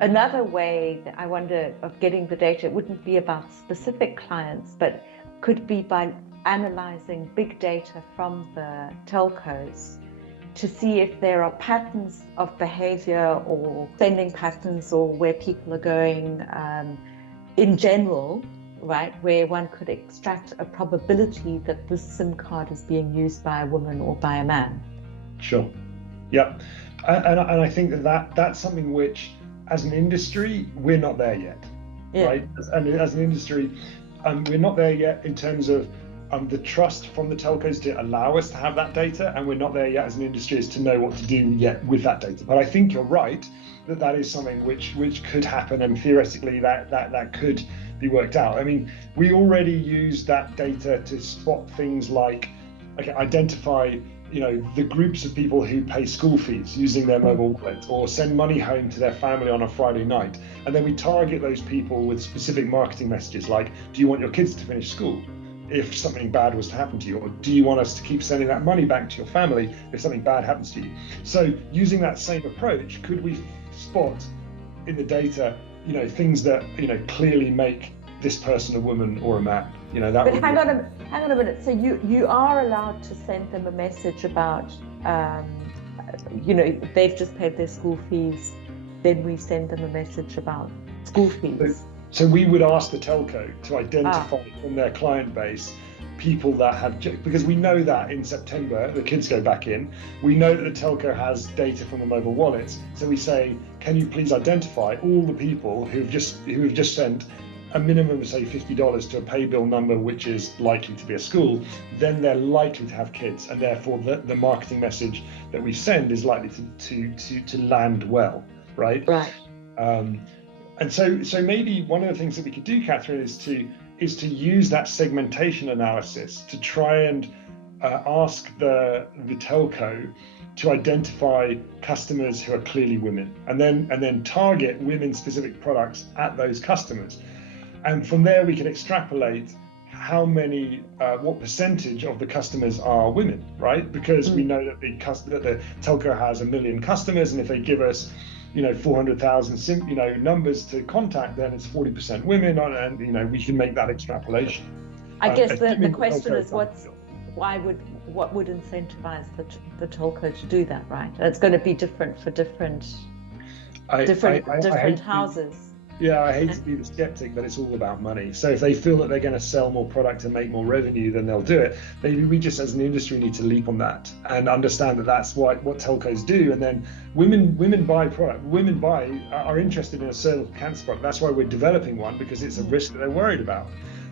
another way that I wonder of getting the data, it wouldn't be about specific clients, but could be by analyzing big data from the telcos to see if there are patterns of behavior or spending patterns or where people are going in general, right, where one could extract a probability that this SIM card is being used by a woman or by a man. Sure. Yeah. And I think that's something which, as an industry, we're not there yet, right? And as an industry, we're not there yet in terms of the trust from the telcos to allow us to have that data, and we're not there yet as an industry as to know what to do yet with that data. But I think you're right that is something which could happen, and theoretically that could be worked out. I mean, we already use that data to spot things like, okay, identify the groups of people who pay school fees using their mobile wallet or send money home to their family on a Friday night. And then we target those people with specific marketing messages like, do you want your kids to finish school if something bad was to happen to you? Or do you want us to keep sending that money back to your family if something bad happens to you? So using that same approach, could we spot in the data, things that, clearly make this person a woman or a man? But hang on a minute. So you are allowed to send them a message about, they've just paid their school fees. Then we send them a message about school fees. So we would ask the telco to identify from their client base people that have, because we know that in September the kids go back in. We know that the telco has data from the mobile wallets. So we say, can you please identify all the people who have just sent a minimum of, say, $50 to a pay bill number which is likely to be a school, then they're likely to have kids, and therefore the marketing message that we send is likely to land well, right? Right. And so maybe one of the things that we could do, Catherine, is to use that segmentation analysis to try and ask the telco to identify customers who are clearly women, and then target women-specific products at those customers. And from there, we can extrapolate how many, what percentage of the customers are women, right? Because we know that the telco has 1 million customers, and if they give us, 400,000 numbers to contact, then it's 40% women, and we can make that extrapolation. I guess the question is, what would incentivize the telco to do that, right? And it's going to be different for different houses. Yeah, I hate to be the skeptic, but it's all about money. So if they feel that they're going to sell more product and make more revenue, then they'll do it. Maybe we just, as an industry, need to leap on that and understand that that's what telcos do. And then women buy product. Women are interested in a cervical cancer product. That's why we're developing one, because it's a risk that they're worried about.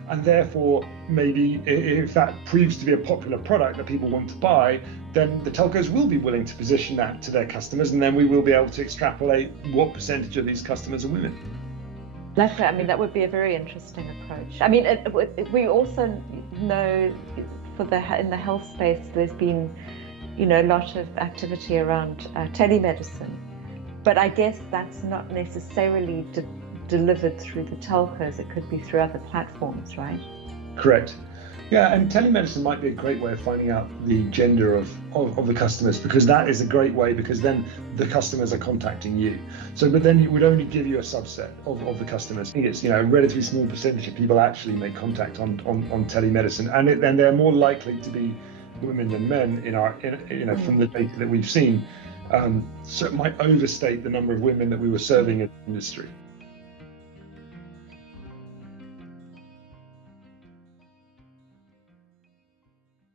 And therefore, maybe if that proves to be a popular product that people want to buy, then the telcos will be willing to position that to their customers, and then we will be able to extrapolate what percentage of these customers are women. I mean, that would be a very interesting approach. I mean, we also know in the health space, there's been, a lot of activity around telemedicine, but I guess that's not necessarily delivered through the telcos. It could be through other platforms, right? Correct. Yeah, and telemedicine might be a great way of finding out the gender of the customers, because that is a great way, because then the customers are contacting you. But then it would only give you a subset of the customers. I think it's a relatively small percentage of people actually make contact on telemedicine, and then they're more likely to be women than men from the data that we've seen. So it might overstate the number of women that we were serving in the industry.